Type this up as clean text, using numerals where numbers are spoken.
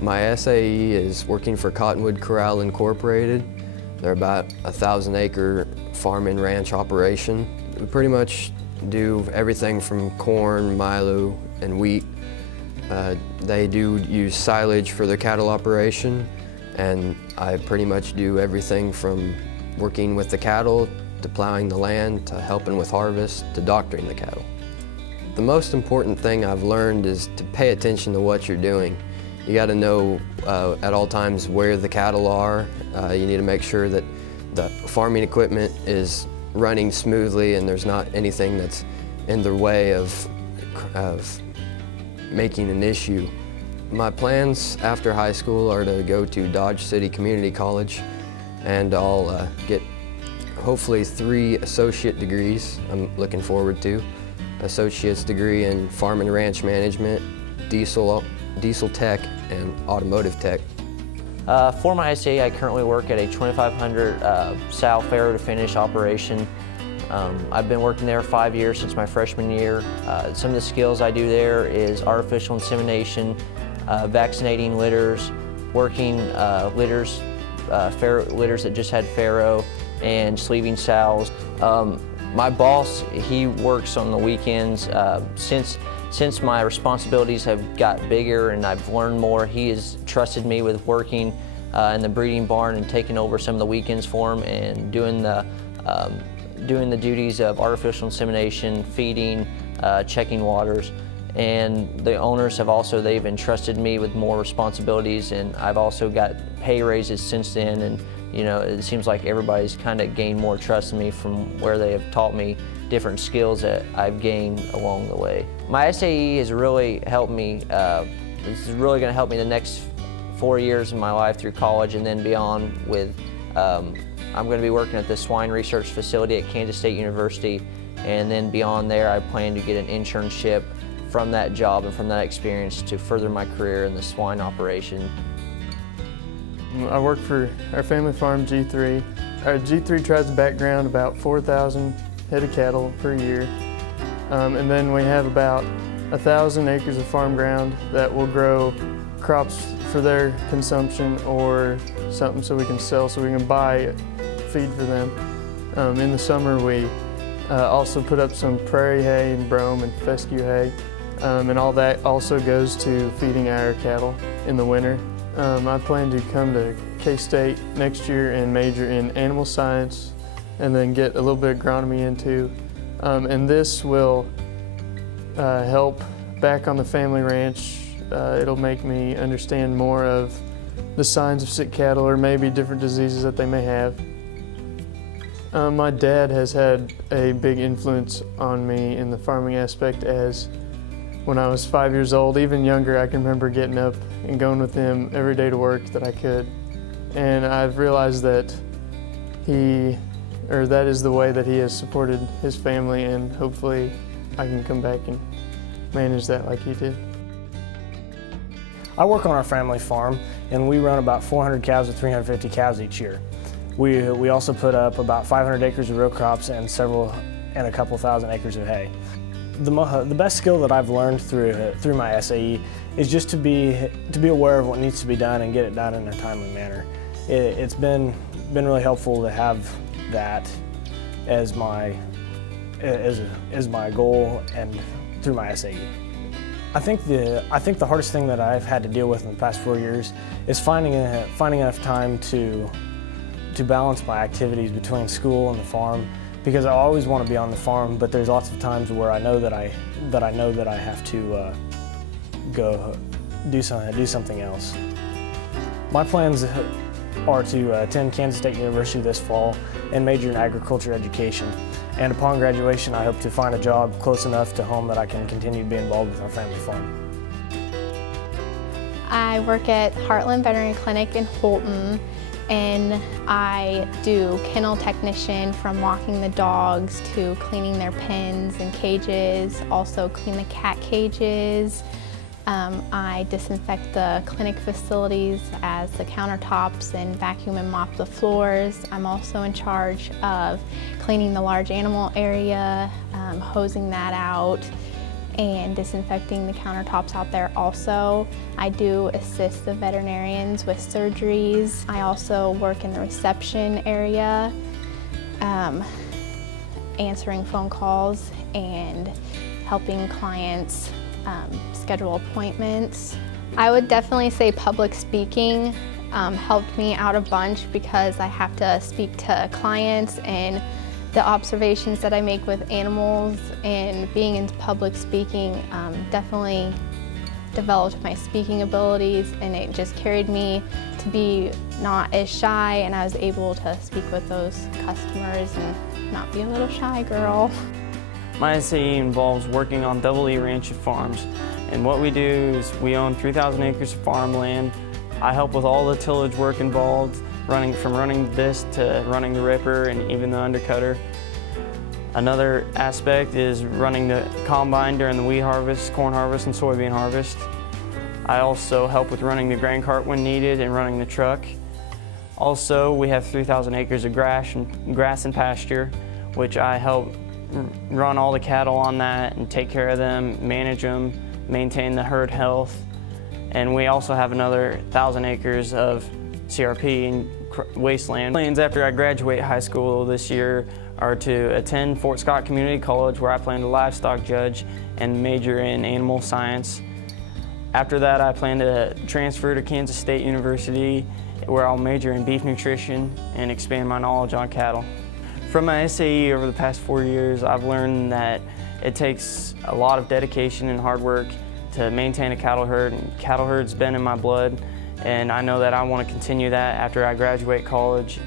My SAE is working for Cottonwood Corral Incorporated. They're about a 1,000-acre farm and ranch operation. We pretty much do everything from corn, milo, and wheat. They do use silage for their cattle operation, and I pretty much do everything from working with the cattle to plowing the land to helping with harvest to doctoring the cattle. The most important thing I've learned is to pay attention to what you're doing. You got to know at all times where the cattle are. You need to make sure that the farming equipment is running smoothly and there's not anything that's in the way of making an issue. My plans after high school are to go to Dodge City Community College, and I'll get hopefully 3 associate degrees I'm looking forward to. Associate's degree in Farm and Ranch Management, Diesel Tech, and Automotive Tech. For my SAE, I currently work at a 2,500 sow farrow to finish operation. I've been working there 5 years since my freshman year. Some of the skills I do there is artificial insemination, vaccinating litters, working litters that just had farrow, and sleeving sows. My boss, he works on the weekends. Since my responsibilities have got bigger and I've learned more, he has trusted me with working in the breeding barn and taking over some of the weekends for him and doing the duties of artificial insemination, feeding, checking waters. And the owners have also, they've entrusted me with more responsibilities, and I've also got pay raises since then, and you know, it seems like everybody's kind of gained more trust in me from where they have taught me different skills that I've gained along the way. My SAE has really helped me, this is really going to help me the next 4 years of my life through college and then beyond with, I'm going to be working at the swine research facility at Kansas State University, and then beyond there I plan to get an internship from that job and from that experience to further my career in the swine operation. I work for our family farm, G3. Our G3 tries to background about 4,000 head of cattle per year. And then we have about 1,000 acres of farm ground that will grow crops for their consumption or something so we can sell, so we can buy feed for them. In the summer we also put up some prairie hay and brome and fescue hay. And all that also goes to feeding our cattle in the winter. I plan to come to K-State next year and major in animal science and then get a little bit of agronomy into. And this will help back on the family ranch. It'll make me understand more of the signs of sick cattle or maybe different diseases that they may have. My dad has had a big influence on me in the farming aspect, as when I was 5 years old, even younger, I can remember getting up and going with him every day to work that I could. And I've realized that that is the way that he has supported his family, and hopefully I can come back and manage that like he did. I work on our family farm, and we run about 400 cows to 350 cows each year. We also put up about 500 acres of row crops and a couple thousand acres of hay. The best skill that I've learned through my SAE is just to be aware of what needs to be done and get it done in a timely manner. It's been really helpful to have that as my goal and through my SAE. I think the hardest thing that I've had to deal with in the past 4 years is finding enough time to balance my activities between school and the farm, because I always want to be on the farm, but there's lots of times where I know that I have to go do something else. My plans are to attend Kansas State University this fall and major in agriculture education. And upon graduation, I hope to find a job close enough to home that I can continue to be involved with our family farm. I work at Heartland Veterinary Clinic in Holton, and I do kennel technician, from walking the dogs to cleaning their pens and cages, also clean the cat cages. I disinfect the clinic facilities as the countertops and vacuum and mop the floors. I'm also in charge of cleaning the large animal area, hosing that out, and disinfecting the countertops out there also. I do assist the veterinarians with surgeries. I also work in the reception area, answering phone calls and helping clients schedule appointments. I would definitely say public speaking helped me out a bunch because I have to speak to clients, and the observations that I make with animals and being in public speaking definitely developed my speaking abilities, and it just carried me to be not as shy, and I was able to speak with those customers and not be a little shy girl. My SAE involves working on Double E Ranch farms, and what we do is we own 3,000 acres of farmland. I help with all the tillage work involved, from running this to running the ripper and even the undercutter. Another aspect is running the combine during the wheat harvest, corn harvest, and soybean harvest. I also help with running the grain cart when needed and running the truck. Also, we have 3,000 acres of grass and pasture, which I help run all the cattle on that and take care of them, manage them, maintain the herd health. And we also have another 1,000 acres of CRP and wasteland. Plans after I graduate high school this year are to attend Fort Scott Community College, where I plan to livestock judge and major in animal science. After that, I plan to transfer to Kansas State University, where I'll major in beef nutrition and expand my knowledge on cattle. From my SAE over the past 4 years, I've learned that it takes a lot of dedication and hard work to maintain a cattle herd, and cattle herd's been in my blood, and I know that I want to continue that after I graduate college